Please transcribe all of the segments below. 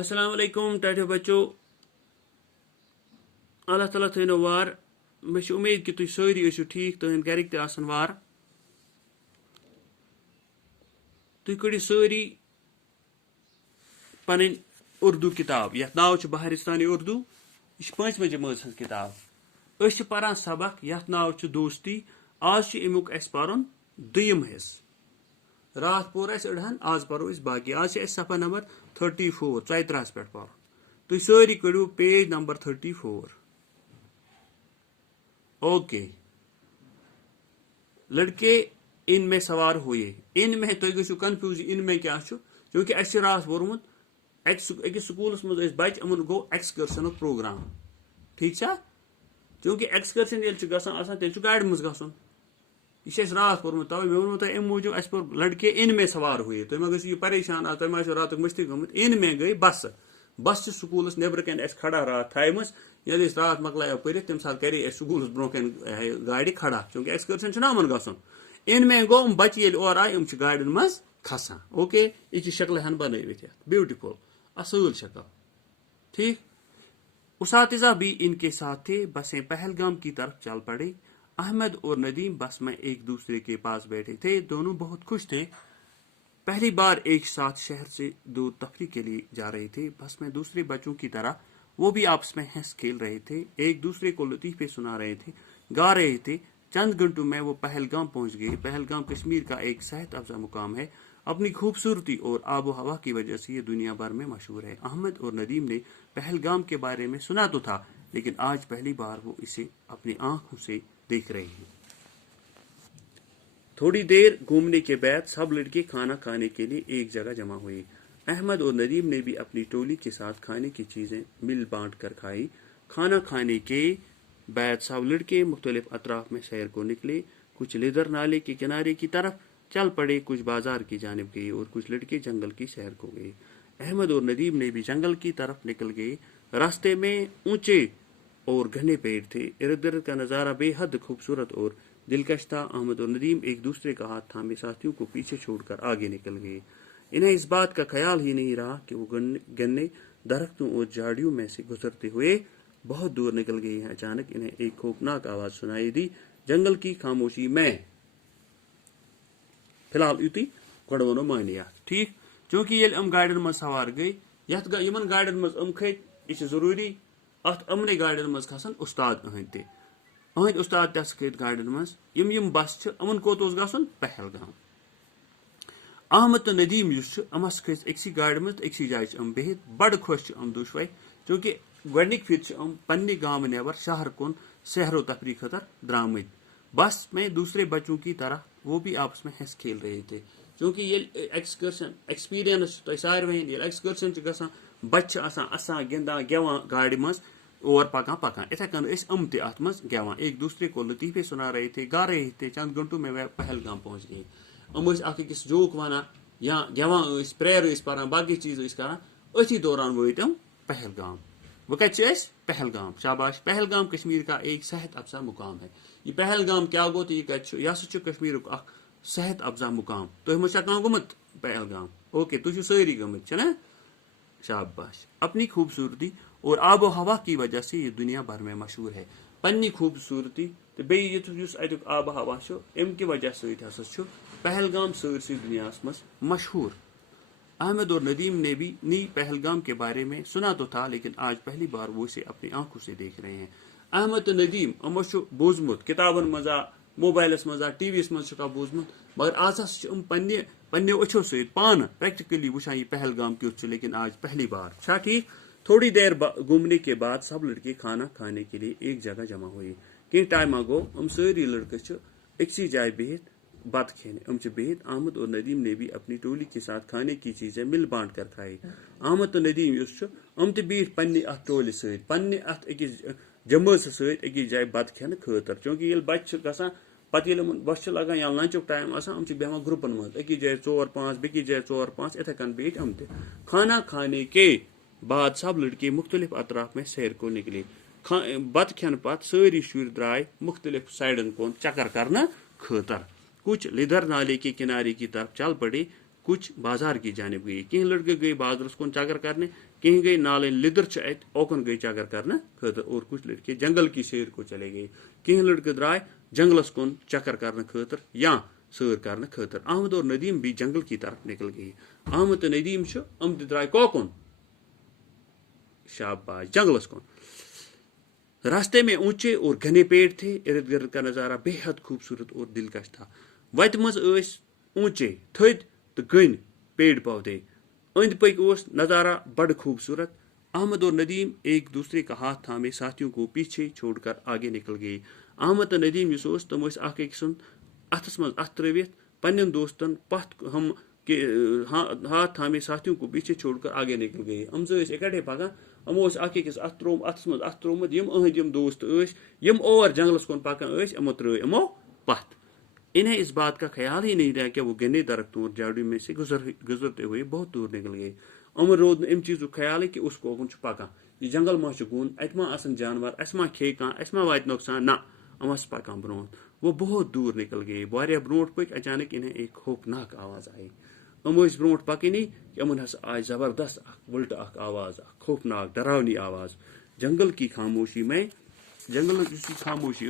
السلام علیکم ٹاٹھو بچو اللہ تعالیٰ تھٲینو وار مےٚ چھِ اُمید کہِ تُہۍ سٲری ٲسِو ٹھیٖک تُہٕنٛدۍ گَرِکۍ تہِ آسَن وار تُہۍ کٔڑِو سٲری پَنٕنۍ اُردو کِتاب یَتھ ناو چھُ بہارِستانی اُردو یہِ چھِ 5مہِ جمٲژ ہٕنٛز کِتاب أسۍ چھِ پَران سبق یَتھ ناو چھُ دوستی آز چھُ اَمیُک اَسہِ پَرُن 2یِم حِصہٕ راتھ پوٚر اَسہِ أڑہَن آز پَرو أسۍ باقٕے آز چھِ اَسہِ صفحہ نمبر 34 43 پٮ۪ٹھ پَرُن تُہۍ سٲری کٔڑِو پیج نمبر 34 اوکے لڑکے ان میں سوار ہوئے ان میں تُہۍ گٔژھِو کنفیوٗز ان میں کیٛاہ چھُ چوٗنٛکہِ اَسہِ چھُ راتھ پوٚرمُت أکِس سکوٗلَس منٛز ٲسۍ بَچہِ یِمن گوٚو ایٚکسکرشنُک پروگرام ٹھیٖک چھا چوٗنٛکہِ ایٚکسکرشن ییٚلہِ چھُ گژھان آسان تیٚلہِ چھُ گاڑِ منٛز گژھُن یہِ چھُ اَسہِ راتھ پوٚرمُت تَوے مےٚ ووٚنمو تۄہہِ اَمہِ موٗجوٗب اَسہِ پوٚر لڑکے ان میں سوار ہوئے تُہۍ ما گٔژھِو یہِ پریشان آز تۄہہِ ما آسیو راتُک مٔشتٕے گٔمٕژ ان میں گٔے بسہٕ بس چھِ سکوٗلَس نیٚبرٕ کَنۍ اَسہِ کھڑا راتھ تھایمٕژ ییٚلہِ أسۍ راتھ مۄکلایو پٔرِتھ تَمہِ ساتہٕ کَرے اَسہِ سکوٗلَس برونٛہہ کَنۍ گاڑِ کھڑا چوٗنٛکہِ ایٚکسکرشن چھُنہ یِمن گژھُن ان میں گوٚو یِم بَچہِ ییٚلہِ اورٕ آے یِم چھِ گاڑٮ۪ن منٛز کھسان اوکے یہِ چھِ شکلہِ ہن بنٲوِتھ یَتھ بیوٹِفُل اصۭل شکل ٹھیک اساتذہ بھی ان کے ساتھ تھے بسیں پہلگام کی طرف چل پڑے احمد اور ندیم بس میں ایک دوسرے کے پاس بیٹھے تھے دونوں بہت خوش تھے پہلی بار ایک ساتھ شہر سے دور تفریح کے لیے جا رہے تھے بس میں دوسرے بچوں کی طرح وہ بھی آپس میں ہنس کھیل رہے تھے ایک دوسرے کو لطیفے سنا رہے تھے گا رہے تھے چند گھنٹوں میں وہ پہلگام پہنچ گئے پہلگام کشمیر کا ایک صحت افزا مقام ہے اپنی خوبصورتی اور آب و ہوا کی وجہ سے یہ دنیا بھر میں مشہور ہے احمد اور ندیم نے پہلگام کے بارے میں سنا تو تھا لیکن آج پہلی بار وہ اسے اپنی آنکھوں سے دیکھ رہے ہیں تھوڑی دیر گھومنے کے بعد سب لڑکے کھانا کھانے کے لیے ایک جگہ جمع ہوئے احمد اور ندیم نے بھی اپنی ٹولی کے ساتھ کھانے کی چیزیں مل بانٹ کر کھائی کھانا کھانے کے بعد سب لڑکے مختلف اطراف میں سیر کو نکلے کچھ لیدر نالے کے کنارے کی طرف چل پڑے کچھ بازار کی جانب گئے اور کچھ لڑکے جنگل کی سیر کو گئے احمد اور ندیم نے بھی جنگل کی طرف نکل گئے راستے میں اونچے اور گھنے پیڑ تھے ارد گرد کا نظارہ بے حد خوبصورت اور دلکش تھا احمد اور ندیم ایک دوسرے کا ہاتھ تھامے ساتھیوں کو پیچھے چھوڑ کر آگے نکل گئے انہیں اس بات کا خیال ہی نہیں رہا کہ وہ گنے درختوں اور جھاڑیوں میں سے گزرتے ہوئے بہت دور نکل گئے ہیں اچانک انہیں ایک خوفناک آواز سنائی دی جنگل کی خاموشی میں فی الحال یُتُے گۄڈٕ وَنو معنیات ٹھیٖک چوٗنٛکہِ ییٚلہِ یِم گاڑٮ۪ن منٛز سوار گٔے یِمن گاڑٮ۪ن منٛز یِم کھٔتۍ یہِ چھُ ضروٗری اَتھ یِمنٕے گاڑٮ۪ن منٛز کھسن اُستاد أہنٛدۍ تہِ أہنٛدۍ اُستاد تہِ ہسا کھٔتۍ گاڑٮ۪ن منٛز یِم بس چھِ یِمن کوٚت اوس گژھُن پہلگام احمد تہٕ ندیٖم یُس چھُ یِم ہسا کھٔتۍ أکسٕے گاڑِ منٛز تہٕ أکسٕے جایہِ چھِ یِم بِہِتھ بڑٕ خۄش چھِ یِم دۄشوے چوٗنٛکہِ گۄڈنِکۍ پھِرِ چھِ یِم پننہِ گامہٕ نٮ۪بر شہر کُن سیر و تفریح خٲطرٕ درٛامٕتۍ بس میں دوسرے بچوں کی طرح وہ بھی آپس میں ہنس کھیل رہے تھے چوٗنٛکہِ ییٚلہِ ایٚکسکرشن ایٚکسپیٖرینس چھُ تۄہہِ ساروٕے ییٚلہِ ایٚکسکرشن چھُ گژھان بچہِ چھِ آسان اَسان گِنٛدان گٮ۪وان گاڑِ منٛز اور پکان یِتھے کٔنۍ ٲسۍ یِم تہِ اَتھ منٛز گٮ۪وان ایک دوسرے کو لطیفے سنا رہے تھے گا رہے تھے چند گھنٹوں میں وہ پہلگام پہنچ گئے یِم ٲسۍ اکھ أکِس جوک وَنان یا گٮ۪وان ٲسۍ پریر ٲسۍ پران باقٕے چیٖز ٲسۍ کران أتھی دوران وٲتۍ یِم پہلگام وہ کتہِ چھِ أسۍ پہلگام شاباش پہلگام کشمیر کا ایک صحت افزا مقام ہے یہ پہلگام کیٛاہ گوٚو تہٕ یہِ کتہِ چھُ یہِ ہسا چھُ کشمیٖرُک اکھ صحت افزا مقام تُہۍ ما چھا کانٛہہ گوٚمُت پہلگام اوکے تُہۍ چھِو سٲری گٔمٕتۍ چھِنا شاباش اپنی خوبصورتی اور آب و ہوا کی وجہ سے یہ دنیا بھر میں مشہور ہے پننہِ خوبصورتی تہٕ بیٚیہِ یُس اَتیُک آب و ہوا چھُ اَمہِ کہِ وجہ سۭتۍ ہسا چھُ پہلگام سٲرسٕے دُنیاہس منٛز مشہوٗر احمد اور ندیم نے بھی پہلگام کے بارے میں سنا تو تھا لیکن آج پہلی بار وہ اسے اپنی آنکھوں سے دیکھ رہے ہیں احمد تہٕ ندیم یِمو چھُ بوٗزمُت کِتابن منٛز موبایلس منٛز ٹی وی یس منٛز چھُکھ بوٗزمُت مگر آز ہسا چھِ یِم پننیو أچھو سۭتۍ پانہٕ پریکٹیکلی وٕچھان یہ پہلگام کیُتھ چھُ لیکن آج پہلی بار چھا ٹھیک تھوڑی دیر گھومنے کے بعد سب لڑکے کھانا کھانے کے لیے ایک جگہ جمع ہوئے کینٛہہ ٹایما گوٚو یِم سٲری لڑکہٕ چھِ أکسٕے جایہِ بِہِتھ بتہٕ کھیٚنہِ یِم چھِ بِہِتھ احمد اور ندیم نے بھی اپنی ٹولی کے ساتھ کھانے کی چیزیں مل بانٹ کر کھائی احمد تہٕ ندیم یُس چھُ یِم تہِ بِہِتھ پننہِ اتھ ٹولہِ سۭتۍ پننہِ اتھ أکِس جمٲژٕ سۭتۍ أکِس جایہِ بتہٕ کھٮ۪نہٕ خٲطرٕ چوٗنٛکہِ ییٚلہِ بچہِ چھِ گژھان پتہٕ ییٚلہِ یِمن بۄچھِ چھِ لگان یا لنچُک ٹایم آسان یِم چھِ بیٚہوان گروپن منٛز أکِس جایہِ 4-5 بیٚکِس جایہِ 4-5 یِتھے کٔنۍ بِہِتھ یِم تہِ کھانا کھانے کے بعد سب لڑکے مختلف اطراف میں سیر کو نکلے بتہٕ کھٮ۪نہٕ پتہٕ سٲری شُرۍ درٛاے مختلف سایڈن کُن چکر کرنہٕ خٲطرٕ کچھ لیدر نالے کے کنارے کی طرف چل پڑے کچھ بازار کی جانب گئی کہیں لڑکے گئی بازرس کن چکر کرنے کہیں گئی نالے لدر ات اوکن گئی چکر کرنے خاطر اور کچھ لڑکے جنگل کی سیر کو چلے گئے کہیں لڑکے درائے جنگلس کن چکر کرنے خاطر یا سیر کرنے خاطر احمد اور ندیم بھی جنگل کی طرف نکل گئی احمد تو ندیم ام تہ درائے کوکن شاباش جنگلس کن راستے میں اونچے اور گھنے پیڑ تھے ارد گرد کا نظارہ بے حد خوبصورت اور دلکش تھا وتہ مز اونچے تھد تو گھن پیڑ پودے اند پک نظارہ بڑا خوبصورت احمد اور ندیم ایک دوسرے کا ہاتھ تھامے ساتھیوں کو پیچھے چھوڑ کر آگے نکل گئے احمد تو ندیم تم اخ أکۍ سُنٛد اتھس مز اتھ ترٲوِتھ پنن دوستن پتھ ہم کے ہاتھ تھامے ساتھیوں کو پیچھے چھوڑ کر آگے نکل گئے ام زٕ اکٹھے پکان یمو اکھ أکِس اتھس مز اتھ ترومت یم دوست یم اور جنگلس کن پکان یمو ترٲے یمو پتھ انہیں اس بات کا خیال ہی نہیں رہا کہ وہ گھنے درختوں اور جھاڑیوں میں سے گزرتے ہوئے بہت دور نکل گئے امر رود ام چیزوں خیال ہے کہ اس کوکن پکان یہ جنگل ما گون ات ما آسن جانور اس ما کھے کان اس ما وات نقصان نہ امس پکان برونٹ وہ بہت دور نکل گئے واریاہ برونٹ پک اچانک انہیں ایک خوفناک آواز آئی برونٹ پکنی کہ امن ہسا آئی زبردست ولٹ آواز خوفناک ڈراونی آواز جنگل کی خاموشی میں جنگل کی خاموشی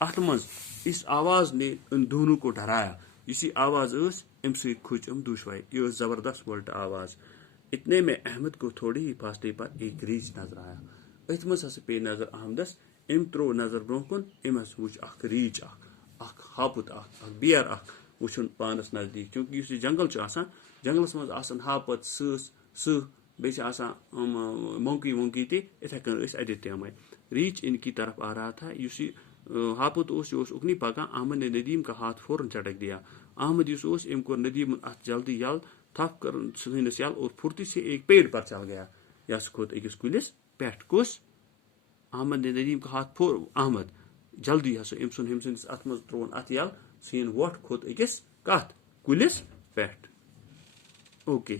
ات مز اس آواز نے ان دونوں کو ڈرایا اسی آواز ام سے کھچ ام دشوائے یہ زبردست ولٹ آواز اتنے میں احمد کو تھوڑی ہی فاصلے پر ایک ریچھ نظر آیا ات مز ہسا پے نظر احمدس ام ترو نظر برو کن ام ہس وچ اخ ریچھ اخ ہاپت اخ بیر اخ وچھن پانس نزدیک کیونکہ اس جنگل آسان جنگلس مز آسان ہاپت سہ بیٚیہِ چھِ آسان مونکی وونکی تہِ اتھے کن اتھ تہِ ہمے ریچھ ان کی طرف آ رہا تھا ہاپت یہ اکنی پکان احمد نے ندیم کا ہاتھ فوراً چٹک دیا احمد ام کو ندیم اتھ جلدی یل تھپ کر سنس یل اور پھرتی سے ایک پیڑ پر چل گیا یا سہ کھوت أکِس کُلِس پٮ۪ٹھ کُس احمد نے ندیم کا ہاتھ پھور احمد جلدی ہسا ام سندس اتھ مز ترون اتھ یل سین ووٹ کھوت أکِس کتھ کُلِس پٮ۪ٹھ اوکے